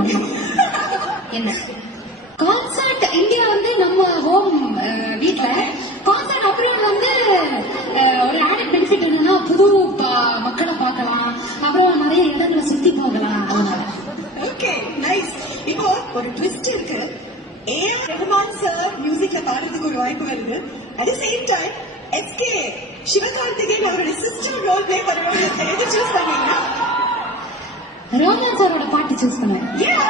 மட்டும். என்ன concert India வந்து நம்ம ஹோம் வீட்ல கான்சர்ட் அப்புறம் வந்து ஒரு ஆடட் பெனிஃபிட் என்னன்னா புது மக்களை பார்க்கலாம், அப்புறம் நிறைய இடங்களை சுத்தி போகலாம். அதனால ஓகே நைஸ். இப்போ ஒரு ட்விஸ்ட் இருக்கு. ஏஆர் ரஹ்மான் சார் மியூசிக்ல பாடுறதுக்கு ஒரு வாய்ப்பு வருது. At the same time SK Sivakarthikeyan அவருடைய சிஸ்டர் ரோல் பிளே பண்ணுவாங்க. எது சூஸ் பண்ணீங்கன்னா? ரஹ்மான் சாரோட பாட்டு சூஸ் பண்ணுவேன். ஏன்